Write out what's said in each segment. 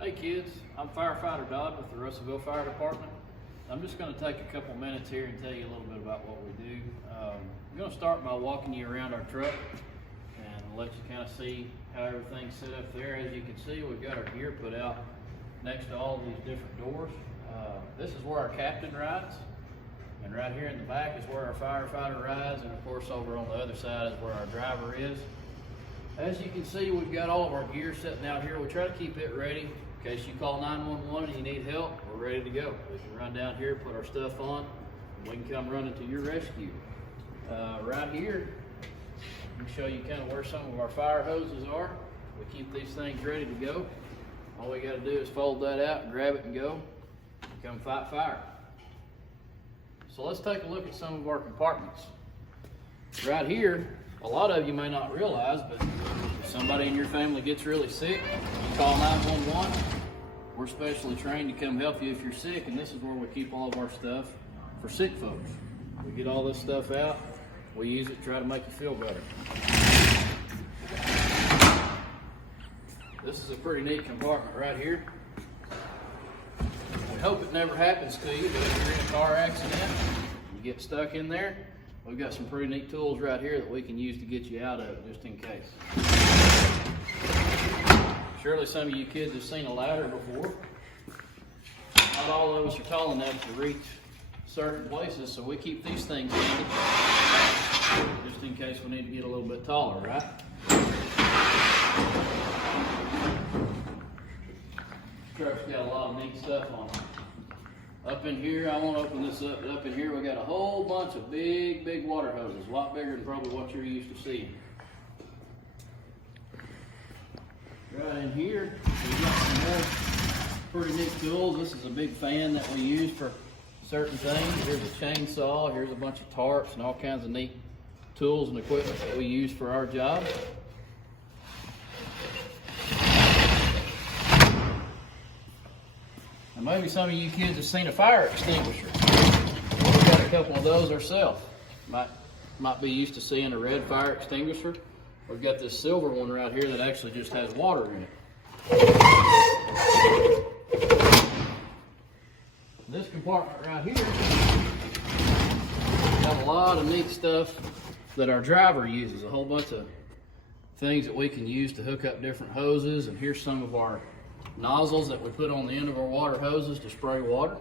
Hey kids, I'm Firefighter Dodd with the Russellville Fire Department. I'm just going to take a couple minutes here and tell you a little bit about what we do. I'm going to start by walking you around our truck and let you kind of see how everything's set up there. As you can see, we've got our gear put out next to all of these different doors. This is where our captain rides, and right here in the back is where our firefighter rides, and of course over on the other side is where our driver is. As you can see, we've got all of our gear sitting out here. We try to keep it ready in case you call 911 and you need help. We're ready to go. We can run down here, put our stuff on, and we can come running to your rescue. Right here, let me show you kind of where some of our fire hoses are. We keep these things ready to go. All we got to do is fold that out and grab it and go. And come fight fire. So let's take a look at some of our compartments. Right here, a lot of you may not realize, but if somebody in your family gets really sick, you call 911. We're specially trained to come help you if you're sick, and this is where we keep all of our stuff for sick folks. We get all this stuff out, we use it to try to make you feel better. This is a pretty neat compartment right here. We hope it never happens to you, but if you're in a car accident, you get stuck in there, we've got some pretty neat tools right here that we can use to get you out of it just in case. Surely some of you kids have seen a ladder before. Not all of us are tall enough to reach certain places, so we keep these things handy just in case we need to get a little bit taller, right? Truck's got a lot of neat stuff on it. Up in here, I won't open this up, but up in here we got a whole bunch of big water hoses, a lot bigger than probably what you're used to seeing. Right in here, we've got some more pretty neat tools. This is a big fan that we use for certain things. Here's a chainsaw, here's a bunch of tarps and all kinds of neat tools and equipment that we use for our job. And maybe some of you kids have seen a fire extinguisher. We've got a couple of those ourselves. Might be used to seeing a red fire extinguisher. We've got this silver one right here that actually just has water in it. This compartment right here got a lot of neat stuff that our driver uses. A whole bunch of things that we can use to hook up different hoses. And here's some of our nozzles that we put on the end of our water hoses to spray water.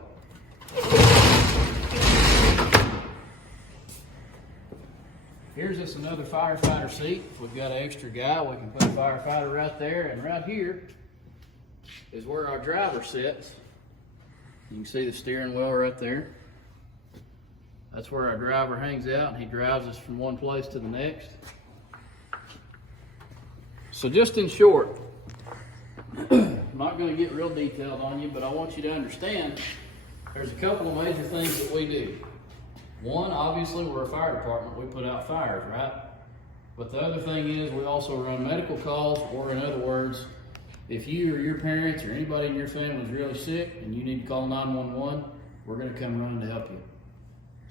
Here's just another firefighter seat. If we've got an extra guy, we can put a firefighter right there. And right here is where our driver sits. You can see the steering wheel right there. That's where our driver hangs out, and he drives us from one place to the next. So just in short, I'm not going to get real detailed on you, but I want you to understand there's a couple of major things that we do. One, obviously, we're a fire department. We put out fires, right? But the other thing is we also run medical calls, or in other words, if you or your parents or anybody in your family is really sick and you need to call 911, we're going to come running to help you.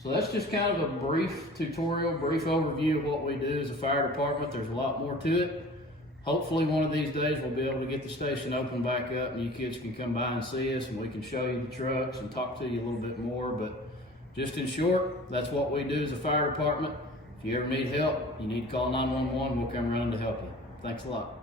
So that's just kind of a brief tutorial, brief overview of what we do as a fire department. There's a lot more to it. Hopefully one of these days we'll be able to get the station open back up and you kids can come by and see us and we can show you the trucks and talk to you a little bit more. But just in short, that's what we do as a fire department. If you ever need help, you need to call 911, we'll come running to help you. Thanks a lot.